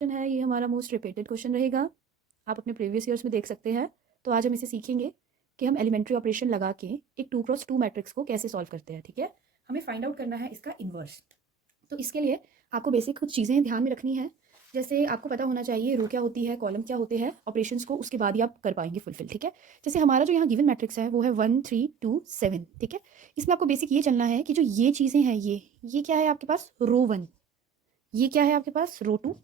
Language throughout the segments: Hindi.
क्वेश्चन है, ये हमारा मोस्ट रिपीटेड क्वेश्चन रहेगा। आप अपने प्रीवियस ईयर्स में देख सकते हैं। तो आज हम इसे सीखेंगे कि हम एलिमेंट्री ऑपरेशन लगा के एक 2x2 मैट्रिक्स को कैसे सॉल्व करते हैं। ठीक है, हमें फाइंड आउट करना है इसका इन्वर्स। तो इसके लिए आपको बेसिक कुछ चीज़ें ध्यान में रखनी है। जैसे आपको पता होना चाहिए रो क्या होती है, कॉलम क्या होते हैं, ऑपरेशंस को उसके बाद ही आप कर पाएंगे फुलफिल। ठीक है, जैसे हमारा जो यहाँ गिवन मैट्रिक्स है वो है 1 3 2 7। ठीक है, इसमें आपको बेसिक ये चलना है कि जो ये चीज़ें हैं, ये क्या है आपके पास रो 1, ये क्या है आपके पास रो 2,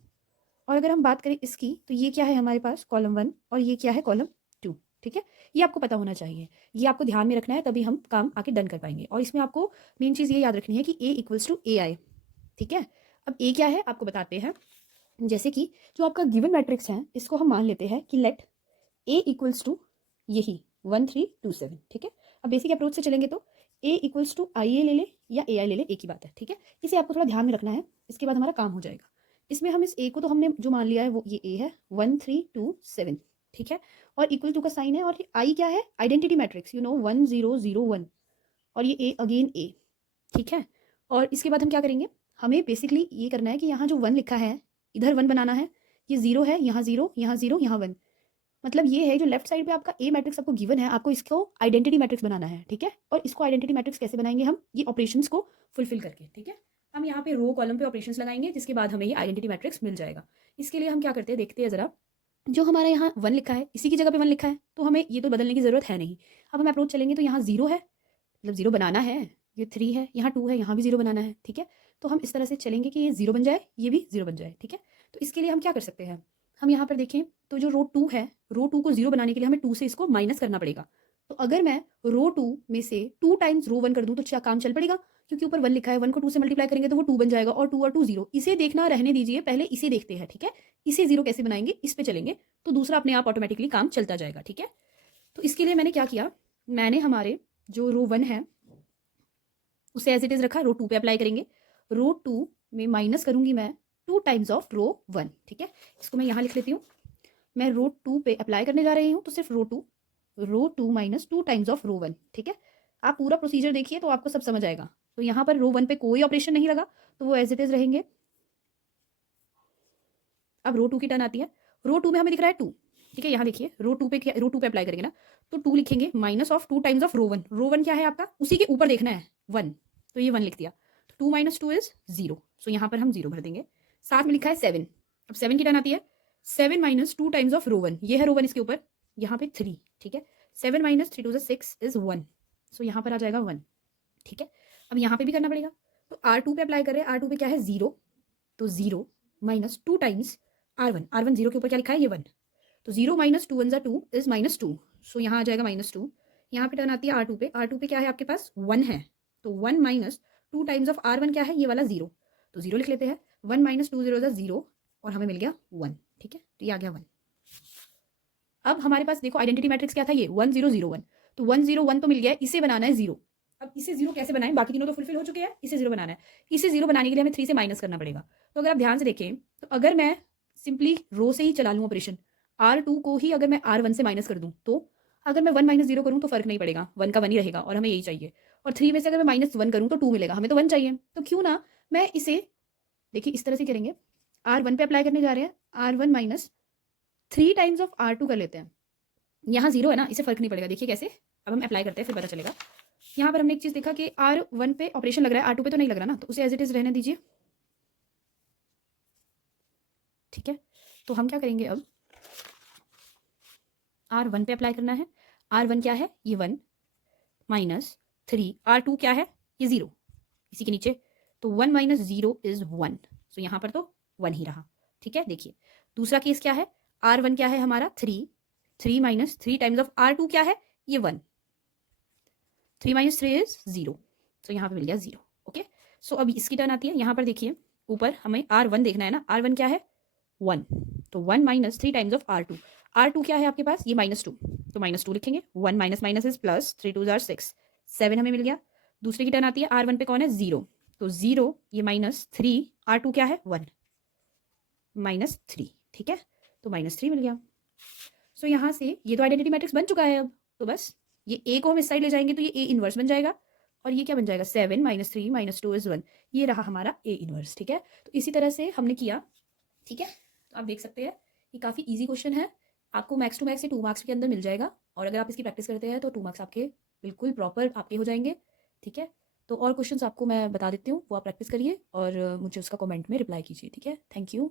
और अगर हम बात करें इसकी तो ये क्या है हमारे पास कॉलम 1 और ये क्या है कॉलम 2। ठीक है, ये आपको पता होना चाहिए, ये आपको ध्यान में रखना है, तभी हम काम आके डन कर पाएंगे। और इसमें आपको मेन चीज़ ये याद रखनी है कि ए इक्वल्स टू ए आई। ठीक है, अब ए क्या है आपको बताते हैं। जैसे कि जो आपका गिवन मैट्रिक्स है इसको हम मान लेते हैं कि लेट ए इक्वल्स टू यही 1 3 2 7। ठीक है, अब बेसिक अप्रोच से चलेंगे तो ए इक्वल्स टू आई ए ले ले या ए आई ले ले, एक ही बात है। ठीक है, इसे आपको थोड़ा ध्यान में रखना है, इसके बाद हमारा काम हो जाएगा। इसमें हम इस ए को तो हमने जो मान लिया है वो ये ए है 1 3 2 7। ठीक है, और इक्वल टू का साइन है, और आई क्या है आइडेंटिटी मैट्रिक्स, 1 0 0 1, और ये ए अगेन ए। ठीक है, और इसके बाद हम क्या करेंगे, हमें बेसिकली ये करना है कि यहाँ जो 1 लिखा है इधर 1 बनाना है, ये 0 है, यहाँ 0 यहाँ 0 यहाँ 1। मतलब ये है जो लेफ्ट साइड पे आपका ए मैट्रिक्स आपको गिवन है, आपको इसको आइडेंटिटी मैट्रिक्स बनाना है। ठीक है, और इसको आइडेंटिटी मैट्रिक्स कैसे बनाएंगे हम, ये ऑपरेशंस को फुलफिल करके। ठीक है, हम यहाँ पे रो कॉलम पे ऑपरेशंस लगाएंगे, जिसके बाद हमें ये आइडेंटिटी मैट्रिक्स मिल जाएगा। इसके लिए हम क्या करते हैं देखते हैं जरा। जो हमारा यहाँ 1 लिखा है इसी की जगह पे 1 लिखा है, तो हमें ये तो बदलने की जरूरत है नहीं। अब हम अप्रोच चलेंगे तो यहाँ 0 है, मतलब 0 बनाना है, ये 3 है, यहाँ 2 है, यहाँ भी 0 बनाना है। ठीक है, तो हम इस तरह से चलेंगे कि ये 0 बन जाए, ये भी 0 बन जाए। ठीक है, तो इसके लिए हम क्या कर सकते हैं, हम यहाँ पर देखें तो जो रो 2 है, रो 2 को 0 बनाने के लिए हमें 2 से इसको माइनस करना पड़ेगा। तो अगर मैं रो 2 में से 2 टाइम्स रो 1 कर दूं तो क्या काम चल पड़ेगा, क्योंकि ऊपर 1 लिखा है, 1 को 2 से मल्टीप्लाई करेंगे तो वो 2 बन जाएगा, और 2 और 2 0। इसे देखना रहने दीजिए, पहले इसे देखते हैं। ठीक है, इसे 0 कैसे बनाएंगे, इस पे चलेंगे तो दूसरा अपने आप ऑटोमेटिकली काम चलता जाएगा। ठीक है, तो इसके लिए मैंने क्या किया, मैंने हमारे जो रो 1 है उसे एज इट इज रखा, रो 2 पे अप्लाई करेंगे। रो 2 में माइनस करूंगी मैं 2 टाइम्स ऑफ रो 1। ठीक है, इसको मैं यहाँ लिख लेती हूँ। मैं रो 2 पे अप्लाई करने जा रही हूँ तो सिर्फ रो 2 माइनस 2 टाइम्स ऑफ रो 1। ठीक है, आप पूरा प्रोसीजर देखिए तो आपको सब समझ आएगा। तो यहाँ पर रो 1 पे कोई ऑपरेशन नहीं लगा, तो वो एज इट इज रहेंगे। अब रो 2 की टर्न आती है, रो 2 में हमें दिख रहा है 2। ठीक है, यहाँ देखिए रो 2 पे रो 2 पे अप्लाई करेंगे ना, तो 2 लिखेंगे माइनस ऑफ 2 टाइम्स ऑफ रो 1। रो 1 क्या है आपका, उसी के ऊपर देखना है 1, तो ये 1 लिख दिया। तो 2 माइनस 2 इज 0, सो यहाँ पर हम 0 भर देंगे। साथ में लिखा है 7। अब 7 की टर्न आती है, 7 माइनस 2 टाइम्स ऑफ रो 1, ये है रो 1, इसके ऊपर यहाँ पे 3। ठीक है, 7 माइनस 3 2 6 इज 1, सो यहाँ पर आ जाएगा 1। ठीक है, अब यहाँ पे भी करना पड़ेगा, तो R2 पे अप्लाई कर रहे हैं, R2 पे क्या है 0, तो 0 माइनस 2 टाइम्स R1, R1 0 के ऊपर क्या लिखा है ये 1, तो 0 माइनस 2 1 जा 2 इज -2, सो यहाँ आ जाएगा -2। यहाँ पे टर्न आती है R2 पे, R2 पे क्या है आपके पास 1 है, तो 1 माइनस 2 टाइम्स ऑफ R1 क्या है ये वाला 0, तो 0 लिख लेते हैं। 1 माइनस 2 0 0, और हमें मिल गया 1। ठीक है, तो ये आ गया 1। अब हमारे पास देखो आइडेंटिटी मैट्रिक्स क्या था, ये 1 0 0 1, तो 1 0 1 तो मिल गया, इसे बनाना है 0। अब इसे 0 कैसे बनाएं, बाकी तीनों तो फुलफिल हो चुके हैं, इसे 0 बनाना है। इसे 0 बनाने के लिए हमें 3 से माइनस करना पड़ेगा। तो अगर आप ध्यान से देखें तो अगर मैं सिंपली रो से ही चला लूँ ऑपरेशन, R2 को ही अगर मैं R1 से माइनस कर दूं, तो अगर मैं 1 माइनस 0 करूं तो फर्क नहीं पड़ेगा, 1 का 1 ही रहेगा, और हमें यही चाहिए। और 3 में से अगर मैं -1 करूं तो 2 मिलेगा, हमें तो 1 चाहिए। तो क्यों ना मैं इसे देखिए इस तरह से करेंगे, R1 पे अप्लाई करने जा रहे हैं, R1 minus 3 times of R2 कर लेते हैं। यहाँ 0 है ना, इसे फर्क नहीं पड़ेगा, देखिए कैसे। अब हम अप्लाई करते हैं फिर पता चलेगा। यहाँ पर हमने एक चीज देखा कि R1 पे ऑपरेशन लग रहा है, R2 पे तो नहीं लग रहा ना, तो उसे एज इट इज रहने दीजिए। ठीक है, तो हम क्या करेंगे, अब R1 पे अप्लाई करना है। R1 क्या है ये 1 माइनस 3, R2 क्या है ये 0, इसी के नीचे, तो 1 माइनस 0 इज 1, सो यहाँ पर तो 1 ही रहा। ठीक है, देखिए दूसरा केस क्या है, R1 क्या है हमारा 3 माइनस 3 टाइम्स ऑफ R2 क्या है ये 1, 3 माइनस 3 इज 0, सो यहाँ पे मिल गया 0। ओके, सो अभी इसकी टर्न आती है, यहाँ पर देखिए ऊपर हमें R1 देखना है ना, R1 क्या है 1, तो 1 minus 3 times of R2, R2 क्या है आपके पास ये -2, तो -2 लिखेंगे। 1 माइनस माइनस इज प्लस, 3 2 6, 7 हमें मिल गया। दूसरे की टर्न आती है, R1 पे कौन है 0, तो 0 ये -3, R2 क्या है 1 -3। ठीक है, तो -3 मिल गया। सो यहाँ से ये तो आइडेंटिटी मैट्रिक्स बन चुका है। अब तो बस ये ए को हम इस साइड ले जाएंगे तो ये ए इनवर्स बन जाएगा, और ये क्या बन जाएगा 7 माइनस 3 माइनस 2 इज 1, ये रहा हमारा ए इनवर्स। ठीक है, तो इसी तरह से हमने किया। ठीक है, आप देख सकते हैं ये काफ़ी ईजी क्वेश्चन है, आपको मैक्स टू मैक्स ये 2 मार्क्स के अंदर मिल जाएगा। और अगर आप इसकी प्रैक्टिस करते हैं तो 2 मार्क्स आपके बिल्कुल प्रॉपर आपके हो जाएंगे। ठीक है, तो और क्वेश्चंस आपको मैं बता देती हूँ, वो आप प्रैक्टिस करिए और मुझे उसका कमेंट में रिप्लाई कीजिए। ठीक है, थैंक यू।